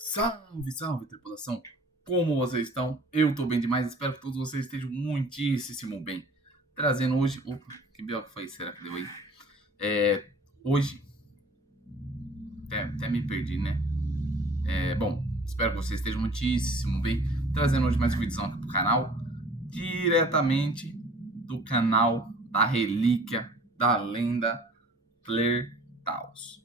Salve, salve, tripulação! Como vocês estão? Eu tô bem demais, espero que todos vocês estejam muitíssimo bem. Trazendo hoje. Opa, que pior que foi? Será que deu aí? Hoje. Até me perdi, né? Bom, espero que vocês estejam muitíssimo bem. Trazendo hoje mais um vídeo aqui pro canal. Diretamente do canal da relíquia, da lenda Flair Taos.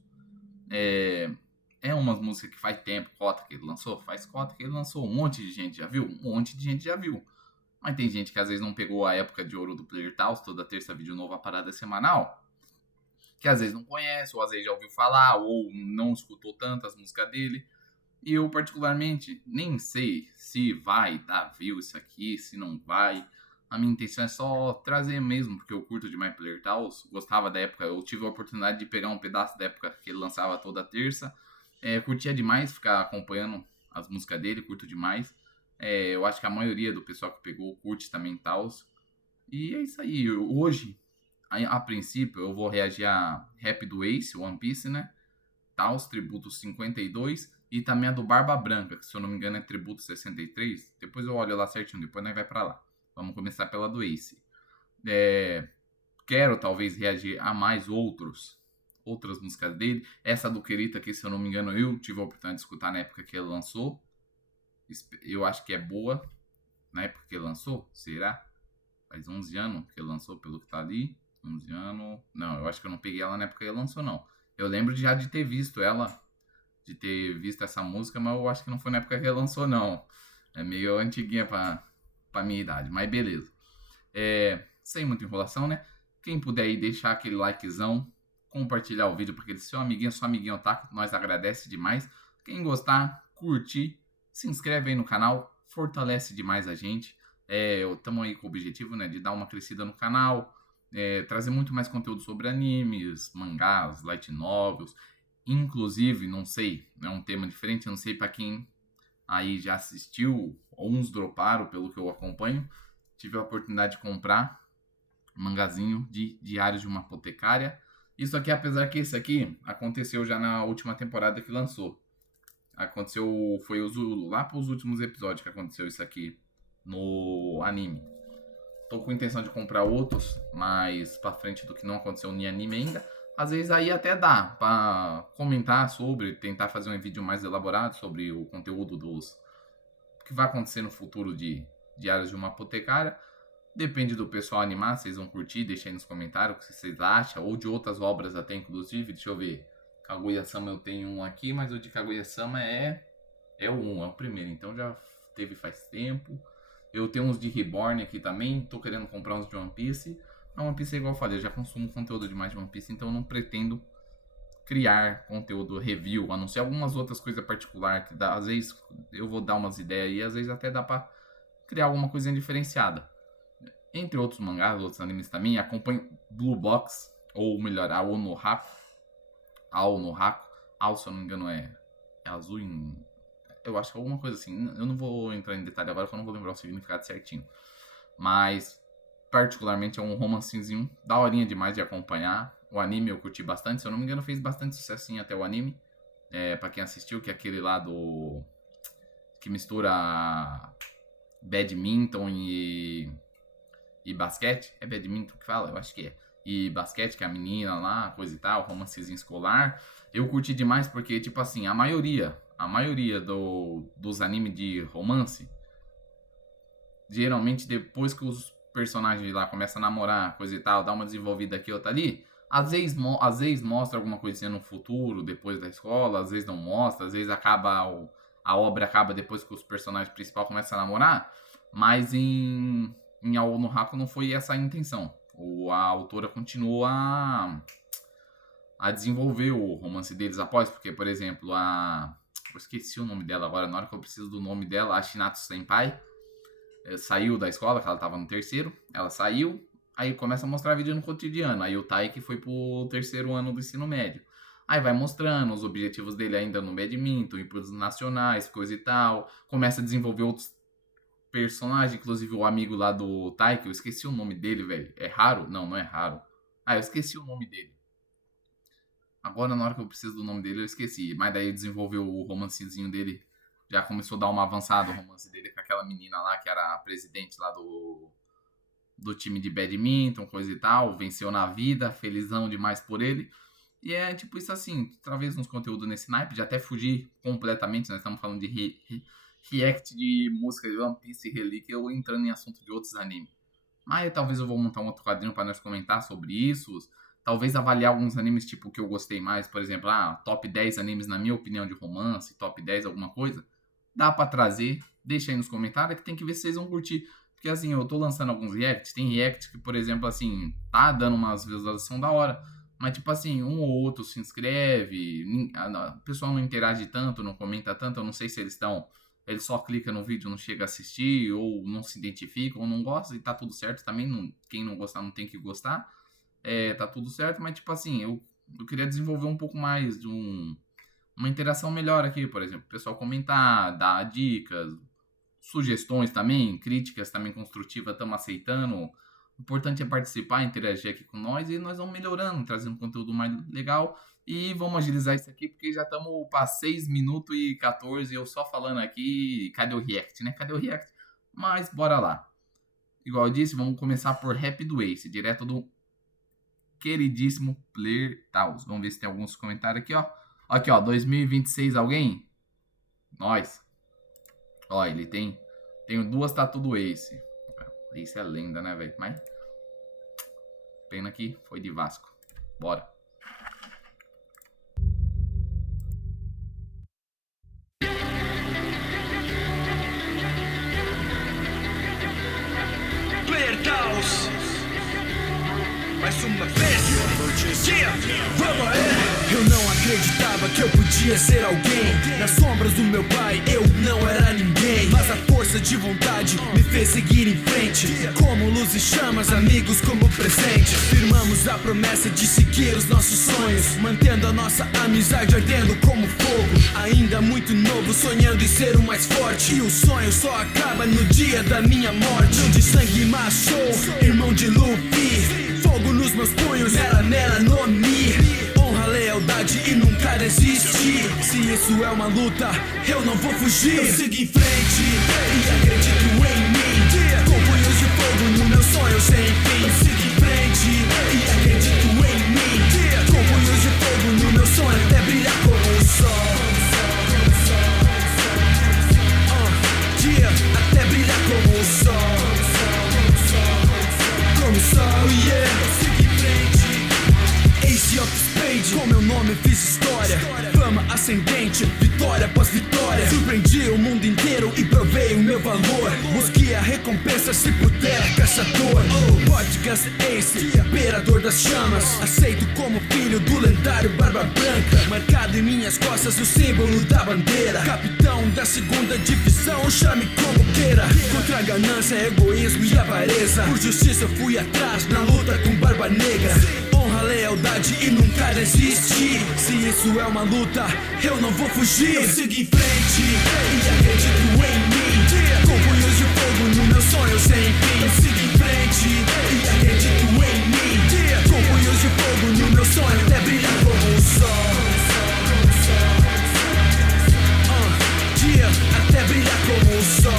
É umas músicas que faz tempo, cota que ele lançou, faz cota que ele lançou, um monte de gente já viu, um monte de gente já viu. Mas tem gente que às vezes não pegou a época de ouro do Player Taos, toda terça vídeo novo, a parada semanal, que às vezes não conhece, ou às vezes já ouviu falar, ou não escutou tanto as músicas dele. E eu particularmente nem sei se vai dar view isso aqui, se não vai. A minha intenção é só trazer mesmo, porque eu curto demais Player Taos, gostava da época, eu tive a oportunidade de pegar um pedaço da época que ele lançava toda terça. Curtia demais ficar acompanhando as músicas dele, curto demais. Eu acho que a maioria do pessoal que pegou curte também Taos. E é isso aí. Hoje, a princípio, eu vou reagir a Rap do Ace, One Piece, né? Taos, Tributo 52. E também a do Barba Branca, que se eu não me engano é Tributo 63. Depois eu olho lá certinho, depois nós vai pra lá. Vamos começar pela do Ace. Quero talvez reagir a mais outras músicas dele. Essa do Querita aqui, se eu não me engano, eu tive a oportunidade de escutar na época que ele lançou. Eu acho que é boa na época que ele lançou. Será? Faz 11 anos que ele lançou, pelo que tá ali. 11 anos. Não, eu acho que eu não peguei ela na época que ele lançou, não. Eu lembro já de ter visto ela, de ter visto essa música, mas eu acho que não foi na época que ele lançou, não. É meio antiguinha pra minha idade, mas beleza. Sem muita enrolação, né? Quem puder aí deixar aquele likezão, compartilhar o vídeo para aquele seu amiguinho, sua amiguinha otaku, nós agradece demais. Quem gostar, curtir, se inscreve aí no canal, fortalece demais a gente. Estamos aí com o objetivo, né, de dar uma crescida no canal, trazer muito mais conteúdo sobre animes, mangás, light novels. Inclusive, não sei, é um tema diferente, não sei para quem aí já assistiu, ou uns droparam pelo que eu acompanho. Tive a oportunidade de comprar mangazinho de Diários de uma Apotecária. Isso aqui, apesar que esse aqui aconteceu já na última temporada que lançou. Aconteceu, foi lá para os últimos episódios que aconteceu isso aqui no anime. Tô com intenção de comprar outros, mais pra frente do que não aconteceu no anime ainda. Às vezes aí até dá pra comentar sobre, tentar fazer um vídeo mais elaborado sobre o conteúdo dos que vai acontecer no futuro de Diários de uma Apotecária. Depende do pessoal animar, vocês vão curtir, deixem aí nos comentários o que vocês acham, ou de outras obras até, inclusive. Deixa eu ver. Kaguya-sama eu tenho um aqui, mas o de Kaguya-sama é o primeiro, então já teve faz tempo. Eu tenho uns de Reborn aqui também, tô querendo comprar uns de One Piece. Mas One Piece é igual eu falei, eu já consumo conteúdo demais de One Piece, então eu não pretendo criar conteúdo review, a não ser algumas outras coisas particulares que às vezes eu vou dar umas ideias e às vezes até dá pra criar alguma coisinha diferenciada. Entre outros mangás, outros animes também, acompanho Blue Box, ou melhor, Ao no Haku. Ao no Haku. Ao, se eu não me engano, é azul em. Eu acho que é alguma coisa assim. Eu não vou entrar em detalhe agora, porque eu não vou lembrar o significado certinho. Mas, particularmente, é um romancinzinho da horinha demais de acompanhar. O anime eu curti bastante, se eu não me engano, fez bastante sucesso até o anime. Pra quem assistiu, que é aquele lá do. Que mistura badminton e basquete. É badminton que fala? Eu acho que é. E basquete, que é a menina lá, coisa e tal, romancezinho escolar. Eu curti demais porque, tipo assim, a maioria dos animes de romance, geralmente depois que os personagens lá começam a namorar, coisa e tal, dá uma desenvolvida aqui, outra ali, às vezes mostra alguma coisinha no futuro, depois da escola, às vezes não mostra, às vezes a obra acaba depois que os personagens principais começam a namorar, mas em Ao no Haku não foi essa a intenção. A autora continuou a desenvolver o romance deles após, porque, por exemplo, eu esqueci o nome dela agora, na hora que eu preciso do nome dela, a Shinatsu Senpai, saiu da escola, que ela tava no terceiro, ela saiu, aí começa a mostrar vídeo no cotidiano, aí o Taiki foi pro terceiro ano do ensino médio. Aí vai mostrando os objetivos dele ainda no badminton, ir pros nacionais, coisa e tal. Começa a desenvolver outros personagens, inclusive o amigo lá do Taiki, eu esqueci o nome dele, velho. É Haru? Não, não é Haru. Ah, eu esqueci o nome dele. Agora, na hora que eu preciso do nome dele, eu esqueci. Mas daí ele desenvolveu o romancezinho dele. Já começou a dar uma avançada o romance dele com aquela menina lá, que era a presidente lá do time de badminton, coisa e tal. Venceu na vida, felizão demais por ele. E é tipo isso assim, talvez uns conteúdos nesse naipe, de até fugir completamente, nós estamos falando de react de música de One Piece e Relíquia, ou entrando em assunto de outros animes. Mas talvez eu vou montar um outro quadrinho para nós comentar sobre isso, talvez avaliar alguns animes tipo que eu gostei mais, por exemplo, top 10 animes na minha opinião de romance, top 10 alguma coisa, dá para trazer, deixa aí nos comentários que tem que ver se vocês vão curtir. Porque assim, eu tô lançando alguns reacts, tem react que, por exemplo, assim, tá dando umas visualizações da hora, mas, tipo assim, um ou outro se inscreve, o pessoal não interage tanto, não comenta tanto, eu não sei se eles estão... Eles só clica no vídeo, não chega a assistir, ou não se identifica, ou não gosta, e tá tudo certo também. Quem não gostar não tem que gostar. Tá tudo certo, mas, tipo assim, eu queria desenvolver um pouco mais de uma interação melhor aqui, por exemplo. O pessoal comentar, dar dicas, sugestões também, críticas também construtivas, estamos aceitando. O importante é participar, interagir aqui com nós e nós vamos melhorando, trazendo conteúdo mais legal. E vamos agilizar isso aqui, porque já estamos para 6 minutos e 14, eu só falando aqui, cadê o react, né? Cadê o react? Mas bora lá. Igual eu disse, vamos começar por Rap do Ace, direto do queridíssimo Player Taos. Vamos ver se tem alguns comentários aqui, ó. Aqui, ó, 2026 alguém? Nós. Ó, ele tem... Tenho 2 tatu do Ace. Ace é lenda, né, velho? Mas... Pena que foi de Vasco. Bora. Player Taos. Mais uma vez. Vamos aí. Eu não acreditava que eu podia ser alguém. Nas sombras do meu pai eu não era ninguém, mas a força de vontade me fez seguir em frente. Como luz e chamas, amigos como presente. Firmamos a promessa de seguir os nossos sonhos, mantendo a nossa amizade ardendo como fogo. Ainda muito novo, sonhando em ser o mais forte, e o sonho só acaba no dia da minha morte. Não de sangue, mas sou irmão de Luffy. Fogo nos meus punhos, era nela no Mi. Honra, lealdade e nunca desistir. Se isso é uma luta, eu não vou fugir. Eu sigo em frente e acredito em mim. Com punhos de fogo no meu sonho sem fim. Eu sigo em frente e acredito em mim. Com punhos de fogo no meu sonho até brilhar como o sol. Até brilhar como o sol. Como o sol, yeah. Sigo em frente. Ace of Spades, com meu nome fiz história. Fama ascendente, vitória após vitória. Surpreendi o mundo inteiro e provei o meu valor. Busquei a recompensa se puder, caçador. Podcast Ace, imperador das chamas. Aceito como filho do lendário Barba Branca. Marcado em minhas costas o símbolo da bandeira. Capitão da segunda divisão, chame como queira. Contra a ganância, egoísmo e avareza. Por justiça eu fui atrás na luta com Barba Negra. Honra, lealdade e nunca desistir. Se isso é uma luta, eu não vou fugir. Eu sigo em frente e acredito em mim. Com punhos de fogo no meu sonho sem fim. Eu sigo em frente e acredito em mim. Com punhos de fogo no meu sonho até brilhar como o sol. Até brilhar como o sol.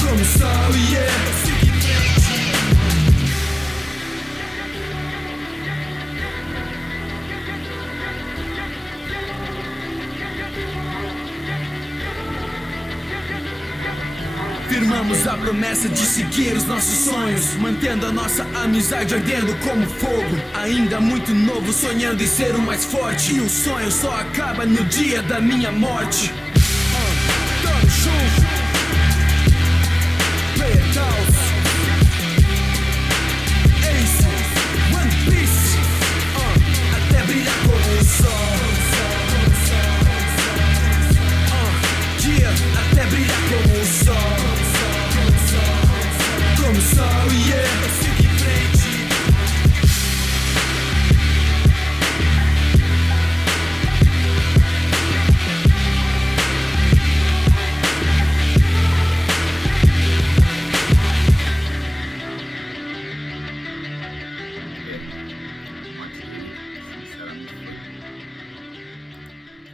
Como o sol, yeah. Sigo em frente. Firmamos a promessa de seguir os nossos sonhos, mantendo a nossa amizade ardendo como fogo. Ainda muito novo, sonhando em ser o mais forte, e o sonho só acaba no dia da minha morte. Tamo junto. Player Taos. Ace, One Piece. Até brilhar como o sol. Até brilhar como o sol. Como o sol, yeah. Siga em frente.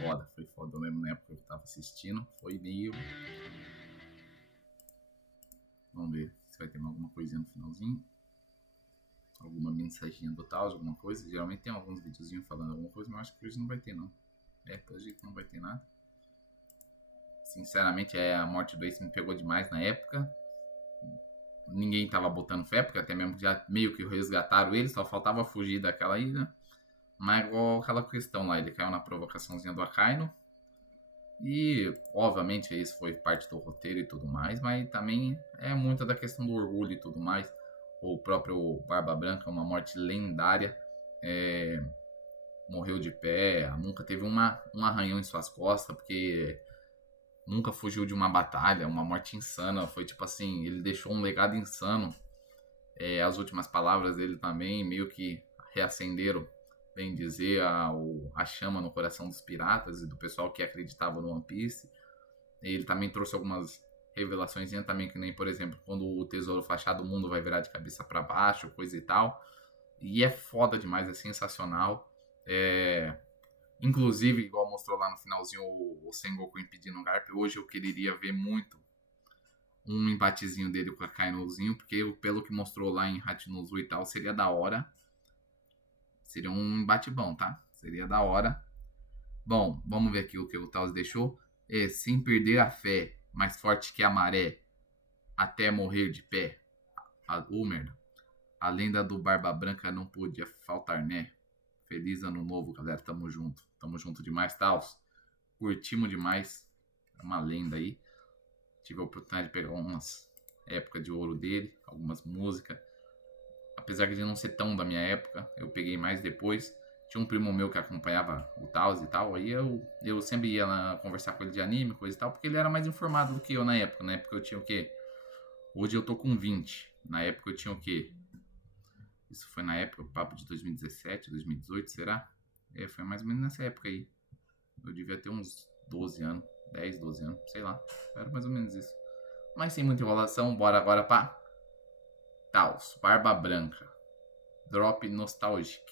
foda. Foi foda. Eu lembro na época que eu tava assistindo. Foi meio... Vamos ver se vai ter alguma coisinha no finalzinho. Alguma mensagem do tal, alguma coisa. Geralmente tem alguns videozinhos falando alguma coisa, mas eu acho que hoje não vai ter, não. Pelo jeito não vai ter nada. Sinceramente, a morte do Ace me pegou demais na época. Ninguém tava botando fé, porque até mesmo já meio que resgataram ele, só faltava fugir daquela ilha. Mas igual aquela questão lá, ele caiu na provocaçãozinha do Akainu. E, obviamente, isso foi parte do roteiro e tudo mais, mas também é muito da questão do orgulho e tudo mais. O próprio Barba Branca, uma morte lendária, morreu de pé, nunca teve um arranhão em suas costas, porque nunca fugiu de uma batalha, uma morte insana. Foi tipo assim, ele deixou um legado insano. As últimas palavras dele também meio que reacenderam, bem dizer, a chama no coração dos piratas e do pessoal que acreditava no One Piece. Ele também trouxe algumas revelações também, que nem, por exemplo, quando o tesouro fachado, o mundo vai virar de cabeça para baixo, coisa e tal. E é foda demais, é sensacional. Inclusive, igual mostrou lá no finalzinho o Sengoku impedindo o Garp, hoje eu queria ver muito um embatezinho dele com a Kainozinho, porque pelo que mostrou lá em Hachinozu e tal, seria da hora. Seria um embate bom, tá? Seria da hora. Bom, vamos ver aqui o que o Taos deixou. Sem perder a fé, mais forte que a maré, até morrer de pé. Merda. A lenda do Barba Branca não podia faltar, né? Feliz ano novo, galera. Tamo junto. Tamo junto demais, Taos. Curtimos demais. É uma lenda aí. Tive a oportunidade de pegar umas épocas de ouro dele, algumas músicas. Apesar de não ser tão da minha época, eu peguei mais depois. Tinha um primo meu que acompanhava o Taos e tal. Aí eu sempre ia lá conversar com ele de anime, coisa e tal, porque ele era mais informado do que eu na época. Na época eu tinha o quê? Hoje eu tô com 20. Na época eu tinha o quê? Isso foi na época, papo de 2017, 2018, será? Foi mais ou menos nessa época aí. Eu devia ter uns 12 anos, 10, 12 anos, sei lá. Era mais ou menos isso. Mas sem muita enrolação, bora agora pra Taos, Barba Branca. Drop Nostalgic.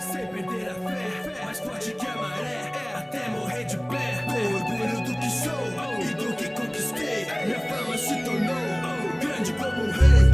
Sem perder a fé, mais forte que a maré, até morrer de pé. Com orgulho do que sou e do que conquistei, minha fama se tornou grande como um rei.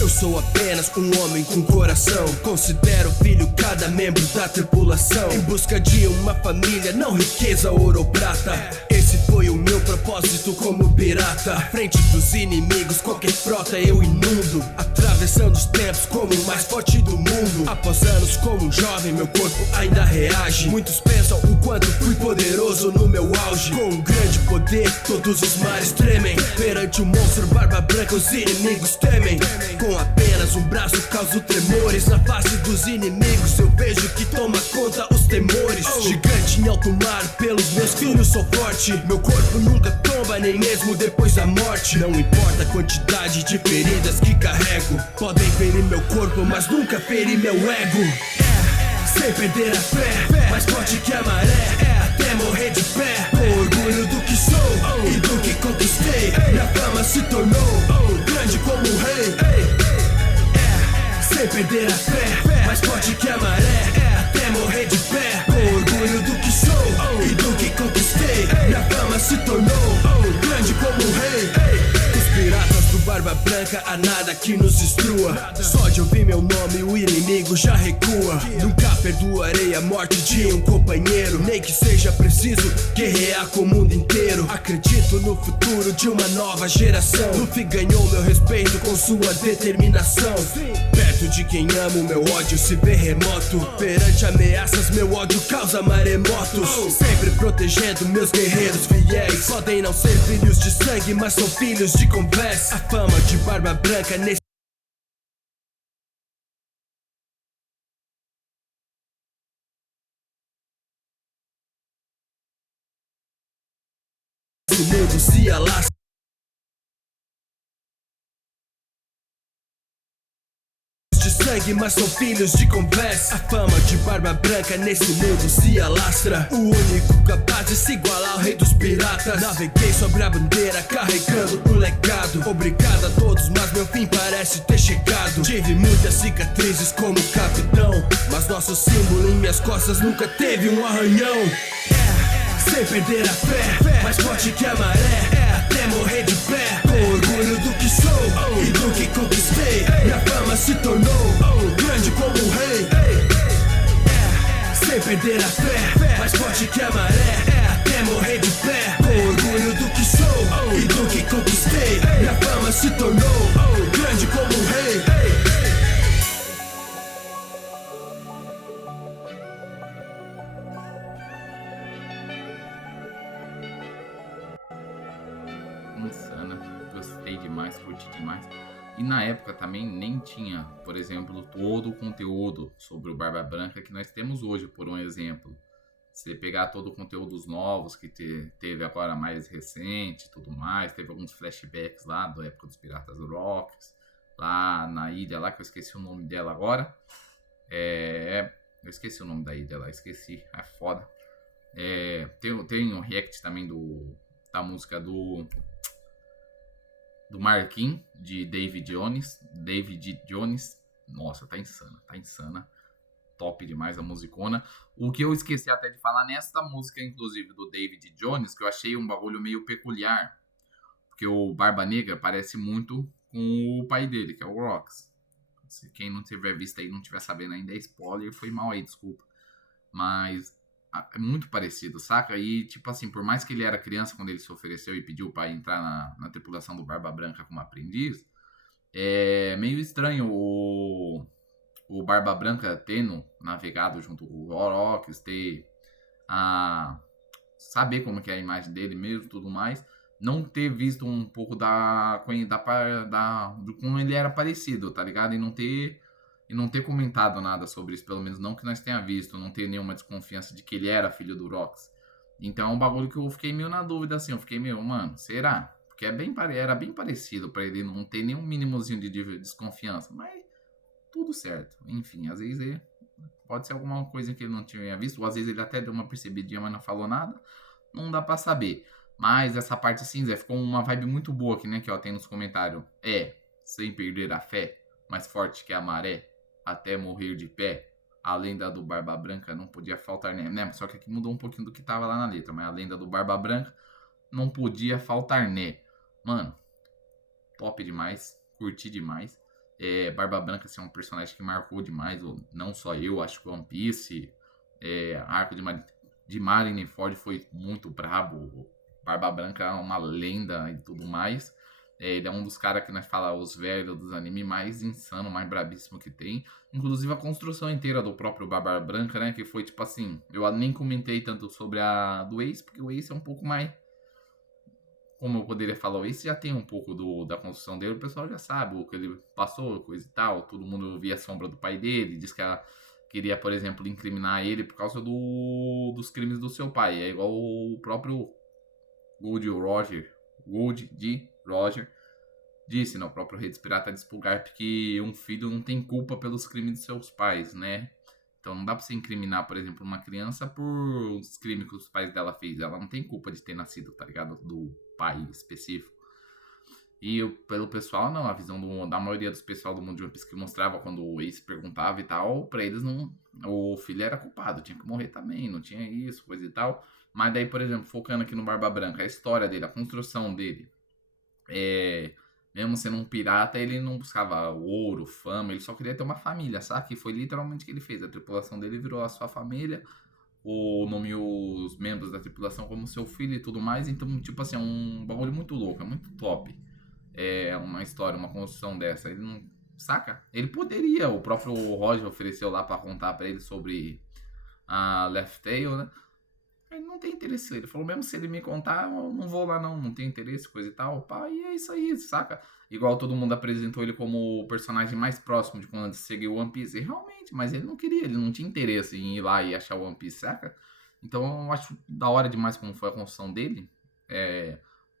Eu sou apenas um homem com coração, considero filho cada membro da tripulação, em busca de uma família, não riqueza, ouro ou prata. Esse foi o meu propósito como pirata. À frente dos inimigos, qualquer frota eu inundo, atravessando os tempos como o mais forte do mundo. Após anos como um jovem, meu corpo ainda reage. Muitos pensam o quanto fui poderoso no meu auge. Com um grande poder, todos os mares tremem. Perante o monstro Barba Branca, os inimigos temem. Com apenas um braço causo tremores. Na face dos inimigos eu vejo que toma conta os temores. Gigante em alto mar, pelos meus filhos sou forte. Meu corpo nunca tomba, nem mesmo depois da morte. Não importa a quantidade de feridas que carrego, podem ferir meu corpo, mas nunca ferir meu ego. Sem perder a fé, mais forte que a maré, até morrer de pé. Com orgulho do que sou e do que conquistei, minha fama se tornou grande como um rei. Sem perder a fé, mais forte que a maré, até morrer de pé. Com orgulho do que sou e do que conquistei, minha fama se tornou grande como um rei. Os piratas do Barba Branca, há nada que nos destrua. Só de ouvir meu nome o inimigo já recua. Nunca perdoarei a morte de um companheiro, nem que seja preciso guerrear com o mundo inteiro. Acredito no futuro de uma nova geração. Luffy ganhou meu respeito com sua determinação. Perto de quem amo, meu ódio se vê remoto. Perante ameaças, meu ódio causa maremotos. Sempre protegendo meus guerreiros fiéis. Podem não ser filhos de sangue, mas são filhos de conversa. A fama de Barba Branca nesse mundo se alastra de sangue, mas são filhos de Converse. A fama de Barba Branca nesse mundo se alastra. O único capaz de se igualar ao rei dos piratas. Naveguei sobre a bandeira carregando um legado. Obrigado a todos, mas meu fim parece ter chegado. Tive muitas cicatrizes como capitão, mas nosso símbolo em minhas costas nunca teve um arranhão. Sem perder a fé, mais forte que a maré, até morrer de pé, com orgulho do que sou e do que conquistei. Minha fama se tornou grande como um rei. Sem perder a fé, mais forte que a maré, até morrer de pé, com orgulho do que sou e do que conquistei. Minha fama se tornou grande como um rei. Insana, gostei demais, curti demais. E na época também nem tinha, por exemplo, todo o conteúdo sobre o Barba Branca que nós temos hoje, por um exemplo. Você pegar todo o conteúdo novos que teve agora mais recente e tudo mais, teve alguns flashbacks lá da época dos Piratas do Rocks, lá na ilha lá, que eu esqueci o nome dela agora. Eu esqueci o nome da ilha lá, esqueci, é foda. Tem um react também da música do Marquinhos, de David Jones. Nossa, tá insana. Top demais a musicona. O que eu esqueci até de falar nessa música, inclusive, do David Jones, que eu achei um bagulho meio peculiar. Porque o Barba Negra parece muito com o pai dele, que é o Rox. Se quem não tiver visto aí, não tiver sabendo ainda, é spoiler, foi mal aí, desculpa. Mas é muito parecido, saca? E, tipo assim, por mais que ele era criança quando ele se ofereceu e pediu pra entrar na tripulação do Barba Branca como aprendiz, é meio estranho o Barba Branca tendo navegado junto com o Orox, saber como que é a imagem dele mesmo, tudo mais, não ter visto um pouco do como ele era parecido, tá ligado? E não ter comentado nada sobre isso, pelo menos não que nós tenha visto, não ter nenhuma desconfiança de que ele era filho do Rox. Então é um bagulho que eu fiquei meio na dúvida, assim, eu fiquei meio, mano, será? Porque era bem parecido pra ele não ter nenhum mínimozinho de desconfiança, mas tudo certo. Enfim, às vezes pode ser alguma coisa que ele não tinha visto, ou às vezes ele até deu uma percebidinha, mas não falou nada, não dá pra saber. Mas essa parte cinza ficou uma vibe muito boa aqui, né, que ó, tem nos comentários. Sem perder a fé, mais forte que a maré, até morrer de pé. A lenda do Barba Branca não podia faltar, né? Só que aqui mudou um pouquinho do que tava lá na letra, mas a lenda do Barba Branca não podia faltar, né? Mano, top demais, curti demais. Barba Branca assim, é um personagem que marcou demais, não só eu, acho que o One Piece, Arco de Marineford foi muito brabo. Barba Branca é uma lenda e tudo mais. Ele é um dos caras que nós fala os velhos dos animes mais insano, mais brabíssimo que tem. Inclusive a construção inteira do próprio Barba Branca, né? Que foi tipo assim, eu nem comentei tanto sobre a do Ace, porque o Ace é um pouco mais, como eu poderia falar, o Ace já tem um pouco da construção dele, o pessoal já sabe o que ele passou, coisa e tal. Todo mundo via a sombra do pai dele, diz que ela queria, por exemplo, incriminar ele por causa dos crimes do seu pai. É igual o próprio Gold de Roger disse, né, o próprio Rei dos Piratas de Spulgarp, que um filho não tem culpa pelos crimes de seus pais, né? Então não dá pra você incriminar, por exemplo, uma criança por os crimes que os pais dela fez. Ela não tem culpa de ter nascido, tá ligado? Do pai específico. E pelo pessoal, não. A visão da maioria dos pessoal do mundo de One Piece que mostrava quando o Ace perguntava e tal, pra eles não... O filho era culpado, tinha que morrer também, não tinha isso, coisa e tal. Mas daí, por exemplo, focando aqui no Barba Branca, a história dele, a construção dele, mesmo sendo um pirata, ele não buscava ouro, fama, ele só queria ter uma família, sabe? E foi literalmente o que ele fez. A tripulação dele virou a sua família, nomeou os membros da tripulação como seu filho e tudo mais. Então, tipo assim, é um bagulho muito louco, é muito top. É uma história, uma construção dessa. Ele não... Saca? Ele poderia, o próprio Roger ofereceu lá pra contar pra ele sobre a Left Tail, né? Ele não tem interesse. Ele falou, mesmo se ele me contar, eu não vou lá não tem interesse, coisa e tal. Pá, e é isso aí, saca? Igual todo mundo apresentou ele como o personagem mais próximo de quando seguiu o One Piece. E realmente, mas ele não queria, ele não tinha interesse em ir lá e achar o One Piece, saca? Então eu acho da hora demais como foi a construção dele.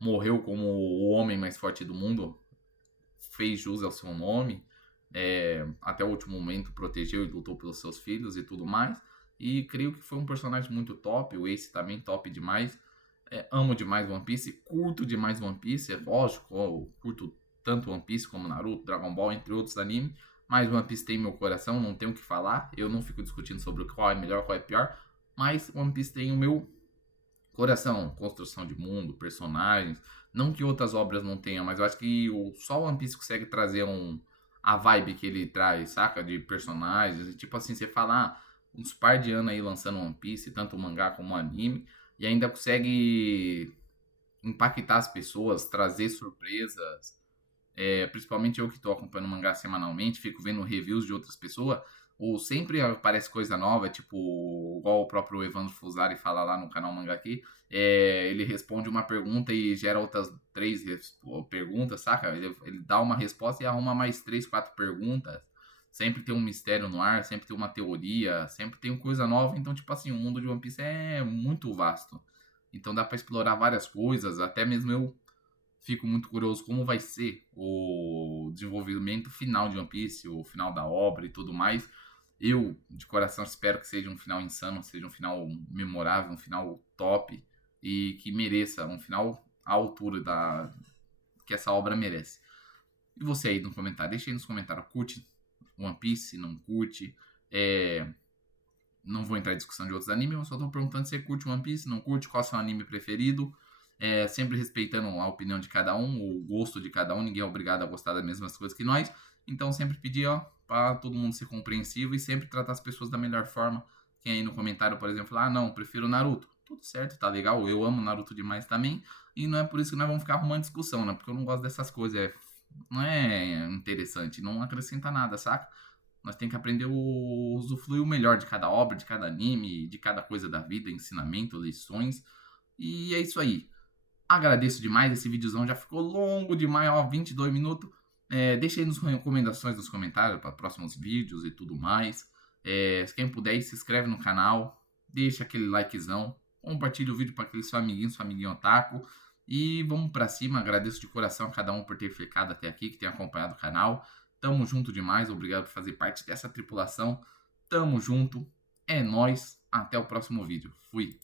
Morreu como o homem mais forte do mundo. Fez jus ao seu nome. até o último momento protegeu e lutou pelos seus filhos e tudo mais. E creio que foi um personagem muito top. O Ace também top demais. Amo demais One Piece, curto demais One Piece. É lógico, eu curto tanto One Piece como Naruto, Dragon Ball, entre outros animes. Mas One Piece tem meu coração, não tenho o que falar. Eu não fico discutindo sobre qual é melhor, qual é pior. Mas One Piece tem o meu coração, construção de mundo, personagens. Não que outras obras não tenham, mas eu acho que só One Piece consegue trazer a vibe que ele traz, saca? De personagens. E tipo assim, você fala, uns par de anos aí lançando One Piece, tanto o mangá como o anime, e ainda consegue impactar as pessoas, trazer surpresas. Principalmente eu que estou acompanhando o mangá semanalmente, fico vendo reviews de outras pessoas, ou sempre aparece coisa nova, tipo, igual o próprio Evandro Fusari fala lá no canal Mangá aqui, ele responde uma pergunta e gera outras 3 perguntas, saca? Ele dá uma resposta e arruma mais 3, 4 perguntas. Sempre tem um mistério no ar, sempre tem uma teoria, sempre tem coisa nova. Então, tipo assim, o mundo de One Piece é muito vasto. Então dá pra explorar várias coisas, até mesmo eu fico muito curioso como vai ser o desenvolvimento final de One Piece, o final da obra e tudo mais. Eu, de coração, espero que seja um final insano, seja um final memorável, um final top e que mereça, um final à altura que essa obra merece. E você aí no comentário, deixa aí nos comentários, curte One Piece, não curte? Não vou entrar em discussão de outros animes, mas só tô perguntando se você curte One Piece, não curte, qual é o seu anime preferido. Sempre respeitando a opinião de cada um, o gosto de cada um, ninguém é obrigado a gostar das mesmas coisas que nós. Então sempre pedir, para todo mundo ser compreensivo e sempre tratar as pessoas da melhor forma. Quem aí no comentário, por exemplo, não, prefiro Naruto. Tudo certo, tá legal, eu amo Naruto demais também. E não é por isso que nós vamos ficar arrumando discussão, né? Porque eu não gosto dessas coisas, não é interessante, não acrescenta nada, saca? Nós temos que aprender usufruir o melhor de cada obra, de cada anime, de cada coisa da vida, ensinamento, lições. E é isso aí. Agradeço demais, esse videozão já ficou longo demais, 22 minutos. Deixa aí nas recomendações nos comentários para próximos vídeos e tudo mais. Se quem puder, se inscreve no canal, deixa aquele likezão, compartilha o vídeo para aquele seu amiguinho otaku. E vamos para cima, agradeço de coração a cada um por ter ficado até aqui, que tem acompanhado o canal. Tamo junto demais, obrigado por fazer parte dessa tripulação. Tamo junto, é nóis, até o próximo vídeo. Fui!